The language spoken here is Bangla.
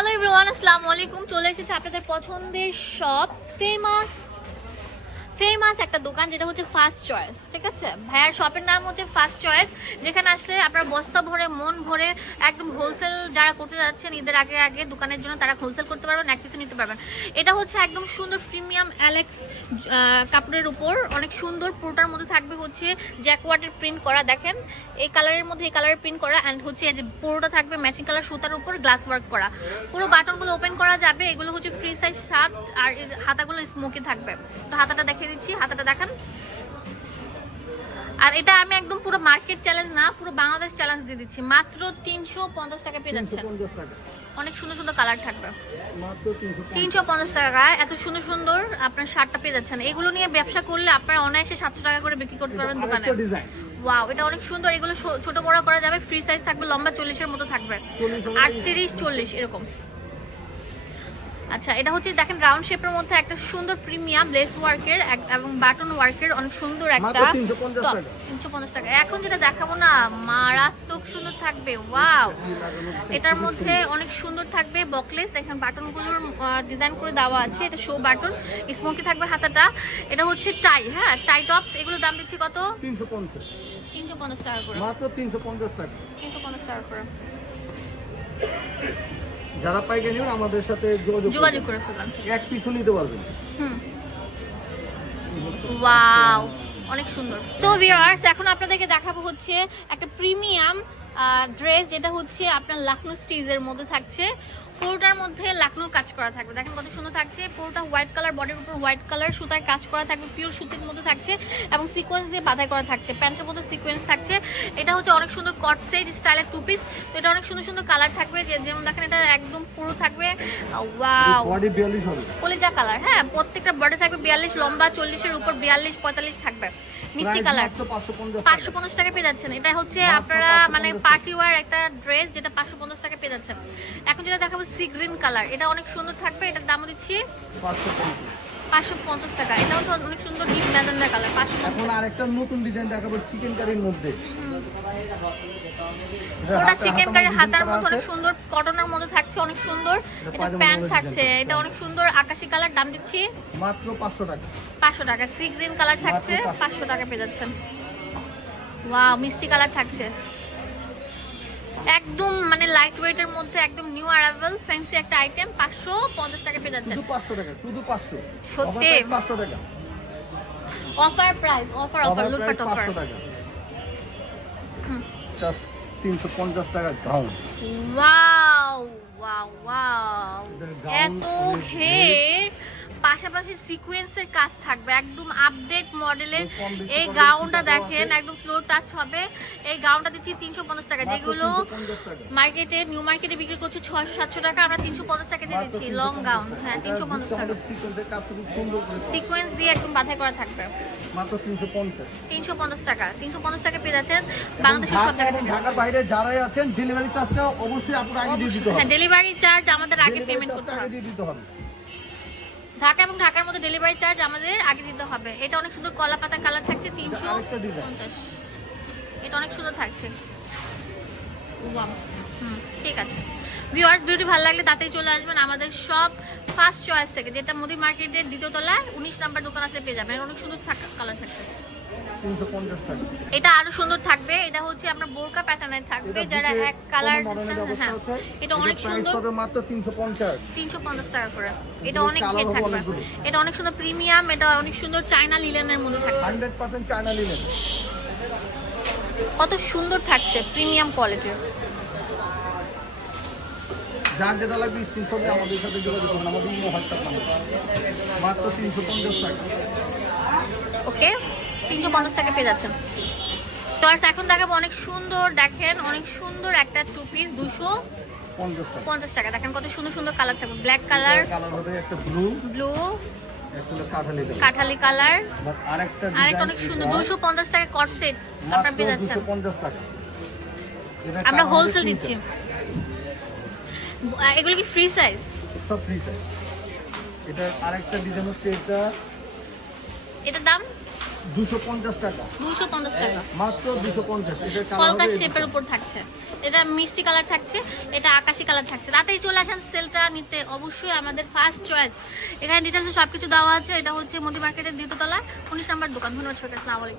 হ্যালো এভরিওয়ান আসসালামু আলাইকুম চলে এসেছে আপনাদের পছন্দের সব ফেমাস ফেমাস একটা দোকান যেটা হচ্ছে ফার্স্ট চয়েস ঠিক আছে? ভাইয়ার শপের নাম হচ্ছে ফার্স্ট চয়েস যেখানে আসলে আপনার বস্তা ভরে, মন ভরে একদম হোলসেল যারা করতে যাচ্ছেন, ঈদের আগে আগে দোকানের জন্য তারা হোলসেল করতে পারবেন, এক নিতে পারবেন। এটা হচ্ছে একদম সুন্দর প্রিমিয়াম অ্যালেক্স কাপড়ের উপর। অনেক সুন্দর পুরোটার মধ্যে থাকবে হচ্ছে জ্যাকওয়ার্ডের প্রিন্ট করা, দেখেন? এই কালারের মধ্যে এই কালারের প্রিন্ট করা অ্যান্ড হচ্ছে যে পুরোটা থাকবে ম্যাচিং কালার সুতার উপর গ্লাস ওয়ার্ক করা। পুরো বাটনগুলো ওপেন করা যাবে, এগুলো হচ্ছে ফ্রি সাইজ শার্ট আর হাতাগুলো স্মোকি থাকবে। তো হাতাটা দেখিয়ে দিচ্ছি হাতাটা দেখান। আর এটা আমি একদম পুরো মার্কেট চ্যালেঞ্জ না পুরো বাংলাদেশ চ্যালেঞ্জ দিয়ে দিচ্ছি। মাত্র তিনশো পঞ্চাশ টাকা পেয়ে যাচ্ছেন। অনেক সুন্দর সুন্দর কালার থাকবে। তিনশো পঞ্চাশ টাকায় এত সুন্দর সুন্দর আপনার শার্টটা পেয়ে যাচ্ছেন। এগুলো নিয়ে ব্যবসা করলে আপনারা অনায়াসে সাতশো টাকা করে বিক্রি করতে পারবেন দোকানে। ওয়াও এটা অনেক সুন্দর। এগুলো ছোট বড় করা যাবে ফ্রি সাইজ থাকবে লম্বা চল্লিশের মতো থাকবে। আটত্রিশ চল্লিশ এরকম। আচ্ছা এটা হচ্ছে দেখেন রাউন্ড শেপের মধ্যে একটা সুন্দর প্রিমিয়াম লেস ওয়ার্কের এবং বাটন ওয়ার্কের অনেক সুন্দর একটা 350 টাকা। তিনশো পঞ্চাশ টাকা। এখন যেটা দেখাবো না মারাত্মক সুন্দর থাকবে ওয়াও এটার মধ্যে অনেক সুন্দর থাকবে বকলেস এখানে বাটনগুলোর ডিজাইন করে দেওয়া আছে এটা শো বাটন স্মোকি থাকবে হাতাটা। এটা হচ্ছে টাই হ্যাঁ টাই টপ এগুলোর দাম দিচ্ছি কত? তিনশো পঞ্চাশ। তিনশো পঞ্চাশ টাকা করে। মাত্র তিনশো পঞ্চাশ টাকা। তিনশো পঞ্চাশ টাকা করে। যারা পাইকারি নেবেন আমাদের সাথে যোগাযোগ যোগাযোগ করে ফেলবেন। এক পিছু নিতে পারবেন। হুম। ওয়াও অনেক সুন্দর। তো ভিউয়ার্স এখন আপনাদেরকে দেখাবো হচ্ছে একটা প্রিমিয়াম ড্রেস যেটা হচ্ছে আপনার লাখনৌ স্টিজের মধ্যে থাকছে। পুরোটার মধ্যে লাখনৌর কাজ করা থাকবে। দেখেন কত সুন্দর থাকছে। পুরোটা হোয়াইট কালার বডির উপর হোয়াইট কালার সুতায় কাজ করা থাকবে পিওর সুতির মধ্যে থাকছে এবং সিকোয়েন্স দিয়ে বাধাই করা থাকছে। প্যান্টের মধ্যে সিকোয়েন্স থাকছে। এটা হচ্ছে অনেক সুন্দর কট সেট স্টাইলের টু পিস তো এটা অনেক সুন্দর সুন্দর কালার থাকবে। যেমন দেখেন এটা একদম পুরো থাকবে। ওয়াও কলিজা কালার হ্যাঁ প্রত্যেকটা বডি থাকবে বিয়াল্লিশ লম্বা চল্লিশের উপর বিয়াল্লিশ পঁয়তাল্লিশ থাকবে। মিষ্টি কালার পাঁচশো পঞ্চাশ টাকা পেয়ে যাচ্ছেন। এটা হচ্ছে আপনারা মানে পার্টি ওয়ার একটা ড্রেস যেটা পাঁচশো পঞ্চাশ টাকা পেয়ে যাচ্ছেন। এখন যেটা দেখাবো সি গ্রিন কালার। এটা অনেক সুন্দর থাকবে। এটার দামও দিচ্ছি পাঁচশো পঞ্চাশ। টাকা। এটাও তো অনেক সুন্দর ডিপ ম্যাজেন্ডা কালার পাঁচশো এখন আরেকটা নতুন ডিজাইন দেখাবো চিকেন কারির মধ্যে। ওটা চিকেন কারি হাতার মধ্যে অনেক সুন্দর কটনের মধ্যে থাকছে অনেক সুন্দর। এটা প্যান্ট থাকছে। এটা অনেক সুন্দর আকাশি কালার দাম দিচ্ছি মাত্র পাঁচশো টাকা। পাঁচশো টাকা। সি গ্রিন কালার থাকছে পাঁচশো টাকা পেয়ে যাচ্ছেন। ওয়াও মিষ্টি কালার থাকছে। একদম মানে লাইট ওয়েটের মধ্যে একদম নিউ অ্যারাইভেল ফ্যান্সি একটা আইটেম পাঁচশো পঞ্চাশ টাকা পেয়ে যাচ্ছেন। শুধু পাঁচশো টাকা শুধু পাঁচশো। সত্যি? পাঁচশো টাকা। Offer price offer offer Offer লুটপাট অফার 500 টাকা। জাস্ট তিনশো পঞ্চাশ টাকা গাউন ওয়াও ওয়াও ওয়াও এত ঘের। পাশাপাশি সিকোয়েন্সের কাজ থাকবে। একদম আপডেট মডেলের এই গাউনটা দেখেন একদম ফ্লোর টাচ হবে। এই গাউনটা দিচ্ছি তিনশো পঞ্চাশ টাকা। যেগুলো মার্কেটে নিউ মার্কেটে বিক্রি করছে ছয়শো সাতশো টাকা। আমরা তিনশো পঞ্চাশ টাকা দিয়ে দিচ্ছি। লং গাউন হ্যাঁ তিনশো পঞ্চাশ টাকা। সিকোয়েন্স দিয়ে একদম বাধাই করা থাকবে। তিনশো পঞ্চাশ। টাকা। তিনশো পঞ্চাশ টাকা পেয়ে যাচ্ছেন বাংলাদেশের সব জায়গা থেকে ঢাকার বাইরে যারাই আছেন ডেলিভারি চার্জটা অবশ্যই আপনার আগে দিয়ে দিতে হবে। হ্যাঁ ডেলিভারি চার্জ আমাদের আগে পেমেন্ট করতে হবে। ঢাকা এবং ঢাকার মধ্যে ডেলিভারি চার্জ আমাদের আগে দিতে হবে। এটা অনেক সুন্দর কলা পাতা কালার থাকছে তিনশো পঞ্চাশ। এটা অনেক সুন্দর থাকছে। ঠিক আছে। ভিউয়ার্স বিউটি ভালো লাগলে তাতেই চলে আসবেন। আমাদের সব ফার্স্ট চয়েস থেকে যেটা মুদি মার্কেটের দ্বিতীয় তলায় উনিশ নাম্বার দোকান আসলে পেয়ে যাবেন। অনেক সুন্দর কালার টাকা এটা আরও সুন্দর থাকবে। এটা হচ্ছে আপনার বোরকা প্যাটার্নের থাকবে যারা এক কালার কোনো মডেলের ব্যবস্থা হ্যাঁ এটা অনেক সুন্দর। মাত্র তিনশো পঞ্চাশ। তিনশো পঞ্চাশ টাকা করে। এটা অনেক থাকবে। এটা অনেক সুন্দর প্রিমিয়াম এটা অনেক সুন্দর চাইনা লিলেনের মধ্যে হান্ড্রেড পার্সেন্ট চায়না লিনেন কত সুন্দর থাকছে প্রিমিয়াম কোয়ালিটির যার যেটা লাগবে স্ক্রিনশটে আমাদের সাথে যোগাযোগ করুন। আমাদের ইমো হোয়াটসঅ্যাপ নাম্বার মাত্র তিনশো পঞ্চাশ টাকা। ওকে তিনশো পঞ্চাশ টাকা পেয়ে যাচ্ছেন। তো আর এখন দেখাবো অনেক সুন্দর দেখেন অনেক সুন্দর একটা টু পিস দুশো পঞ্চাশ টাকা। দেখেন কত সুন্দর সুন্দর কালার থাকবে। ব্ল্যাক কালার ব্লু ব্লু কাঠালি কালার আরেকটা অনেক সুন্দর দুশো পঞ্চাশ টাকা কট সেট আপনারা পেয়ে যাচ্ছেন। আমরা হোলসেল দিচ্ছি। এগুলো কি ফ্রি সাইজ সব ফ্রি সাইজ এটা আরেকটা ডিজাইন হচ্ছে এটা এটার দাম? দুশো পঞ্চাশ টাকা। দুশো পঞ্চাশ টাকা। মাত্র দুশো পঞ্চাশ। এটার কলকা শেপের উপর থাকছে। এটা মিষ্টি কালার থাকছে এটা আকাশি কালার থাকছে। তাড়াতাড়ি চলে আসেন সেলটা নিতে। অবশ্যই আমাদের ফার্স্ট চয়েস এখানে ডিটেলসে সবকিছু দেওয়া আছে। এটা হচ্ছে মোদি মার্কেটের দ্বিতীয় তলায় উনিশ নাম্বার দোকান। ধন্যবাদ সবাইকে আসসালামু আলাইকুম।